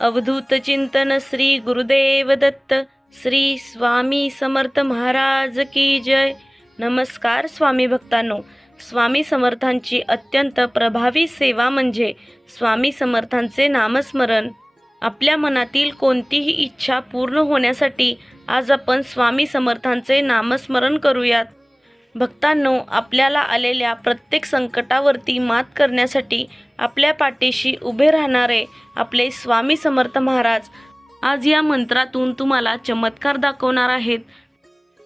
अवधूत चिंतन श्री गुरुदेव दत्त श्री स्वामी समर्थ महाराज की जय। नमस्कार स्वामी भक्तांनो, स्वामी समर्थांची अत्यंत प्रभावी सेवा म्हणजे स्वामी समर्थांचे नामस्मरण। आपल्या मनातील कोणतीही इच्छा पूर्ण होण्यासाठी आज आपण स्वामी समर्थांचे नामस्मरण करूयात। भक्तांनो, आपल्याला आलेल्या प्रत्येक संकटावरती मात करण्यासाठी आपल्या पाठीशी उभे राहणारे आपले स्वामी समर्थ महाराज आज या मंत्रातून तुम्हाला चमत्कार दाखवणार आहेत।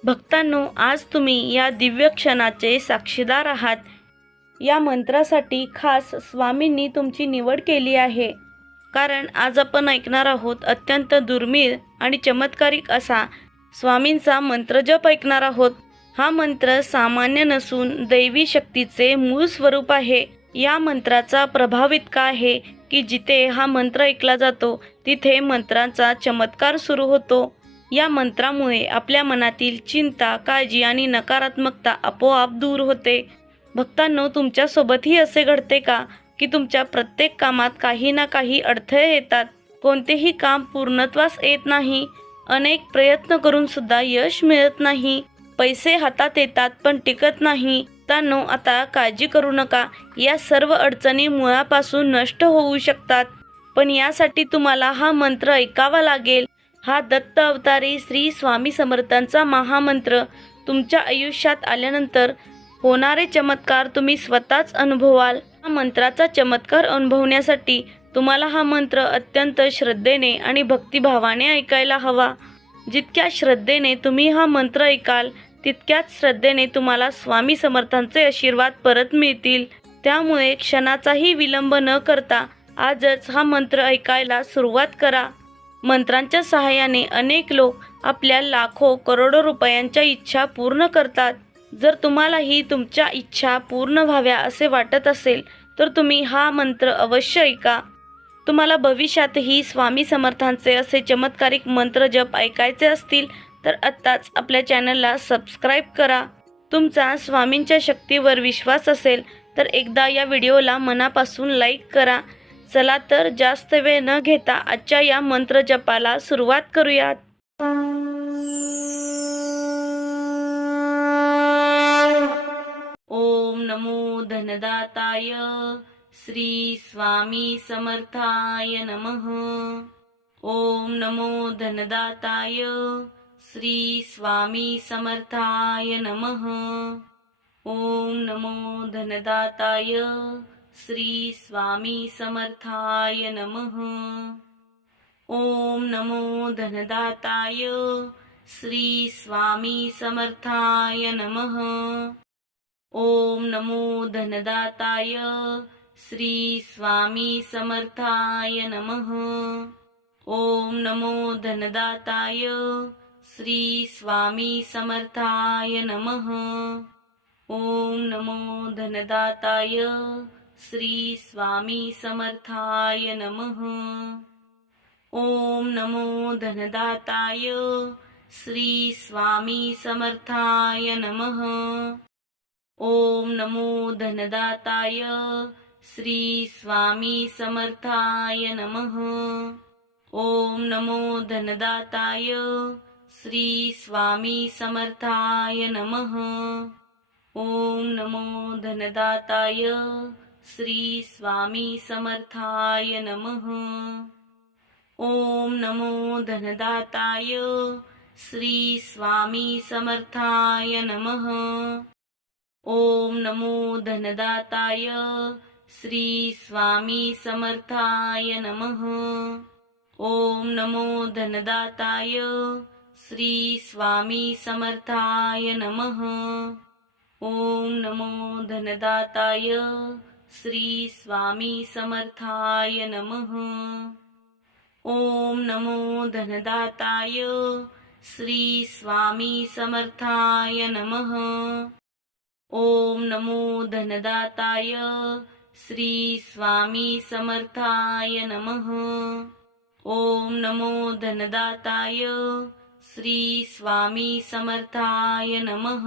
भक्तांनो, आज तुम्ही या दिव्य क्षणाचे साक्षीदार आहात। या मंत्रासाठी खास स्वामींनी तुमची निवड केली आहे, कारण आज आपण ऐकणार आहोत अत्यंत दुर्मिळ आणि चमत्कारिक असा स्वामींचा मंत्रजप ऐकणार आहोत। हा मंत्र सामान्य नसून दैवी शक्तीचे मूळ स्वरूप आहे। या मंत्राचा प्रभाव इतका आहे की जिथे हा मंत्र ऐकला जातो तिथे मंत्राचा चमत्कार सुरू होतो। या मंत्रामुळे आपल्या मनातील चिंता, काळजी आणि नकारात्मकता आपोआप दूर होते। भक्तांनो, तुमच्यासोबतही असे घडते का की तुमच्या प्रत्येक कामात काही ना काही अडथळे येतात? कोणतेही काम पूर्णत्वास येत नाही, अनेक प्रयत्न करून सुद्धा यश मिळत नाही, पैसे हातात येतात पण टिकत नाही। मित्रांनो, आता काळजी करू नका, या सर्व अडचणी मुळापासून नष्ट होऊ शकतात। पण यासाठी तुम्हाला हा मंत्र ऐकावा लागेल। हा दत्त अवतारी श्री स्वामी समर्थांचा महामंत्र तुमच्या आयुष्यात आल्यानंतर होणारे चमत्कार तुम्ही स्वतःच अनुभवाल। हा मंत्राचा चमत्कार अनुभवण्यासाठी तुम्हाला हा मंत्र अत्यंत श्रद्धेने आणि भक्तिभावाने ऐकायला हवा। जितक्या श्रद्धेने तुम्ही हा मंत्र ऐकाल तितक्याच श्रद्धेने तुम्हाला स्वामी समर्थांचे आशीर्वाद परत मिळतील। त्यामुळे क्षणाचाही विलंब न करता आजच हा मंत्र ऐकायला सुरुवात करा। मंत्रांच्या सहाय्याने अनेक लोक आपल्या लाखो करोडो रुपयांच्या इच्छा पूर्ण करतात। जर तुम्हालाही तुमच्या इच्छा पूर्ण व्हाव्या असे वाटत असेल तर तुम्ही हा मंत्र अवश्य ऐका। तुम्हाला भविष्यातही स्वामी समर्थांचे असे चमत्कारिक मंत्र जप ऐकायचे असतील तर आत्ताच आपल्या चॅनलला सबस्क्राईब करा। तुमचा स्वामींच्या शक्तीवर विश्वास असेल तर एकदा या व्हिडिओला मनापासून लाईक करा। चला तर जास्त वेळ न घेता आजच्या या मंत्र जपाला सुरुवात करूयात। ओम नमो धनदाताय श्री स्वामी समर्थाय नमः। ओम नमो धनदाताय श्री स्वामी समर्थाय नमः। ओम नमो धनदाताय श्री स्वामी समर्थाय नमः। ओम नमो धनदाताय श्री स्वामी समर्थाय नमः। ओम नमो धनदाताय श्री स्वामी समर्थाय नमः। ओम नमो धनदाताय श्री स्वामी समर्थाय नमः। ओम नमो धनदाताय श्री स्वामी समर्थाय नमः। ओम नमो धनदाताय श्री स्वामी समर्थाय नमः। ओम नमो धनदाताय श्री स्वामी समर्थाय नमः। ओम नमो धनदाताय श्री स्वामी समर्थाय नमः। ओम नमो धनदाताय श्री स्वामी समर्थाय नमः। ओम नमो धनदाताय श्री स्वामी समर्थाय नमः। ओम नमो धनदाताय श्री स्वामी समर्थाय नमः। ओम नमो धनदाताय श्री स्वामी समर्थाय नमः। ओम नमो धनदाताय श्री स्वामी समर्थाय नमः। ओम नमो धनदाताय श्री स्वामी समर्थाय नमः। ओम नमो धनदाताय श्री स्वामी समर्थाय नमः। ओम नमो धनदाताय श्री स्वामी समर्थाय नमः।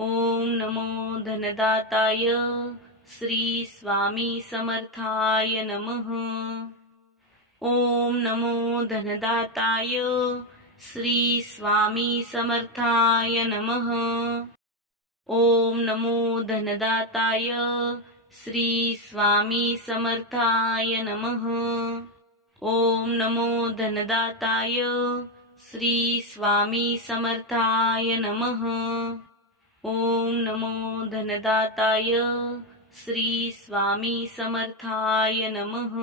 ओम नमो धनदाताय श्री स्वामी समर्थाय नमः। ओम नमो धनदाताय श्री स्वामी समर्थाय नमः। ओम नमो धनदाताय श्री स्वामी समर्थाय नमः। ओम नमो धनदाताय श्री स्वामी समर्थाय नमः। ओम नमो धनदाताय श्री स्वामी समर्थाय नमः।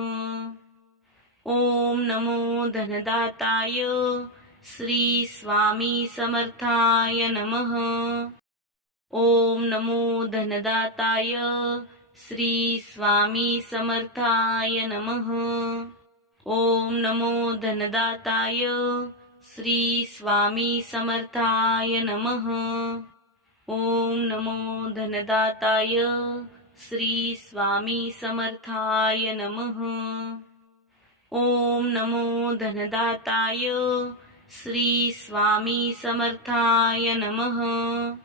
ओम नमो धनदाताय श्री स्वामी समर्थाय नमः। ओम नमो धनदाताय श्री स्वामी समर्थाय नमः। ओम नमो धनदाताय श्री स्वामी समर्थाय नमः। ओम नमो धनदाताय श्री स्वामी समर्थाय नमः। ओम नमो धनदाताय श्री स्वामी समर्थाय नमः।